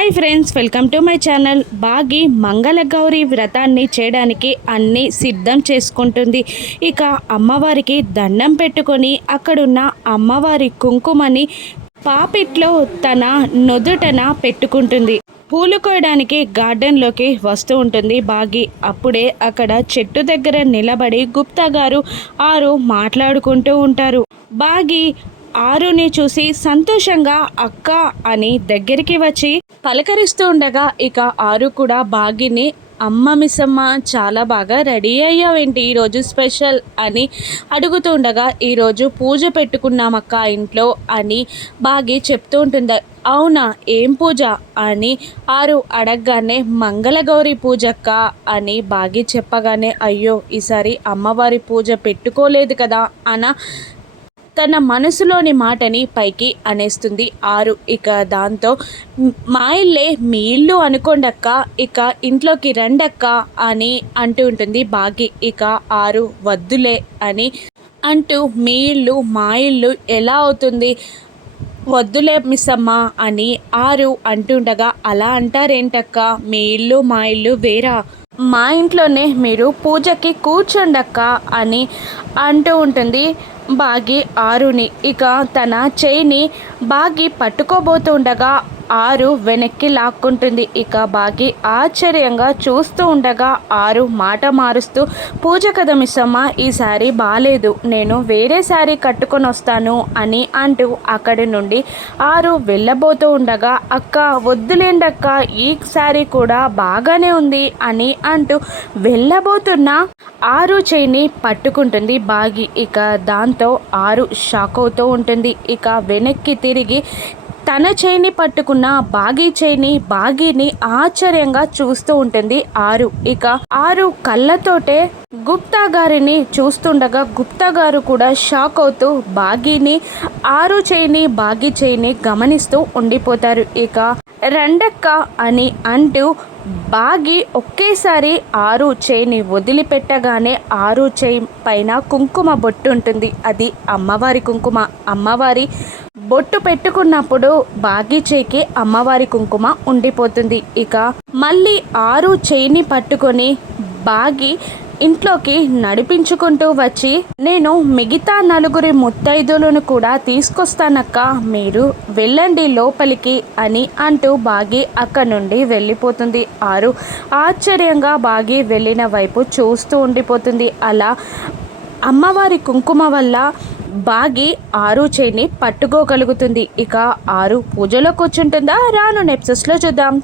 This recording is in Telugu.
Hi friends, welcome to my channel. బాగి మంగళగౌరి వ్రతాన్ని చేయడానికి అన్నీ సిద్ధం చేసుకుంటుంది. ఇక అమ్మవారికి దండం పెట్టుకొని అక్కడున్న అమ్మవారి కుంకుమని పాపిట్లో తన నుదుటన పెట్టుకుంటుంది. పూలు కోయడానికి గార్డెన్లోకి వస్తూ ఉంటుంది బాగి. అప్పుడే అక్కడ చెట్టు దగ్గర నిలబడి గుప్తా గారు ఆరు మాట్లాడుకుంటూ ఉంటారు. బాగి ఆరుని చూసి సంతోషంగా అక్క అని దగ్గరికి వచ్చి పలకరిస్తూ ఉండగా ఇక ఆరు కూడా బాగిని అమ్మ మిస్సమ్మ చాలా బాగా రెడీ అయ్యావేంటి ఈరోజు స్పెషల్ అని అడుగుతూ ఉండగా ఈరోజు పూజ పెట్టుకున్నామక్క ఇంట్లో అని బాగి చెప్తూ ఉంటుంది. అవునా, ఏం పూజ అని ఆరు అడగగానే మంగళగౌరి పూజక్క అని బాగి చెప్పగానే అయ్యో ఈసారి అమ్మవారి పూజ పెట్టుకోలేదు కదా అన తన మనసులోని మాటని పైకి అనేస్తుంది ఆరు. ఇక దాంతో మా ఇల్లే మీ ఇల్లు అనుకోండక్క, ఇక ఇంట్లోకి రండక్క అని అంటూ ఉంటుంది బాగి. ఇక ఆరు వద్దులే అని అంటూ మీ ఇల్లు మా ఇల్లు ఎలా అవుతుంది, వద్దులే మిస్సమ్మ అని ఆరు అంటుండగా అలా అంటారేంటక్క, మీ ఇల్లు మా ఇల్లు వేరా, మా ఇంట్లోనే మీరు పూజకి కూర్చోండక్క అని అంటూ ఉంటుంది బాగి ఆరుని. ఇక తన చేయిని బాగి పట్టుకోబోతుండగా ఆరు వెనక్కి లాక్కుంటుంది. ఇక బాగి ఆశ్చర్యంగా చూస్తూ ఉండగా ఆరు మాట మారుస్తూ పూజ కదా మిస్సమ్మ, ఈ శారీ బాగాలేదు, నేను వేరే శారీ కట్టుకొని వస్తాను అని అంటూ అక్కడి నుండి ఆరు వెళ్ళబోతూ ఉండగా అక్క వద్దులేండక్క, ఈ శారీ కూడా బాగానే ఉంది అని అంటూ వెళ్ళబోతున్న ఆరు చేయిని పట్టుకుంటుంది బాగి. ఇక దాంతో ఆరు షాక్ అవుతూ ఉంటుంది. ఇక వెనక్కి తిరిగి తన చేయిని పట్టుకున్న బాగి చేయిని బాగిని ఆశ్చర్యంగా చూస్తూ ఉంటుంది ఆరు. ఇక ఆరు కళ్ళతోటే గుప్తా గారిని చూస్తుండగా గుప్తా గారు కూడా షాక్ అవుతూ బాగిని ఆరు చేయిని బాగి చేయిని గమనిస్తూ ఉండిపోతారు. ఇక రండక్క అని అంటూ బాగి ఒకేసారి ఆరు చేయిని వదిలిపెట్టగానే ఆరు చేయి పైన కుంకుమ బొట్టు ఉంటుంది. అది అమ్మవారి కుంకుమ. అమ్మవారి బొట్టు పెట్టుకున్నప్పుడు బాగి చేయికి అమ్మవారి కుంకుమ ఉండిపోతుంది. ఇక మళ్ళీ ఆరు చేయిని పట్టుకొని బాగి ఇంట్లోకి నడిపించుకుంటూ వచ్చి నేను మిగతా నలుగురి ముత్తైదులను కూడా తీసుకొస్తానక్క, మీరు వెళ్ళండి లోపలికి అని అంటూ బాగి అక్కడి నుండి వెళ్ళిపోతుంది. ఆరు ఆశ్చర్యంగా బాగి వెళ్ళిన వైపు చూస్తూ ఉండిపోతుంది. అలా అమ్మవారి కుంకుమ వల్ల బాగి ఆరు చేయిని పట్టుకోగలుగుతుంది. ఇక ఆరు పూజలో కూర్చుంటుందా రాను నెప్సెస్లో చూద్దాం.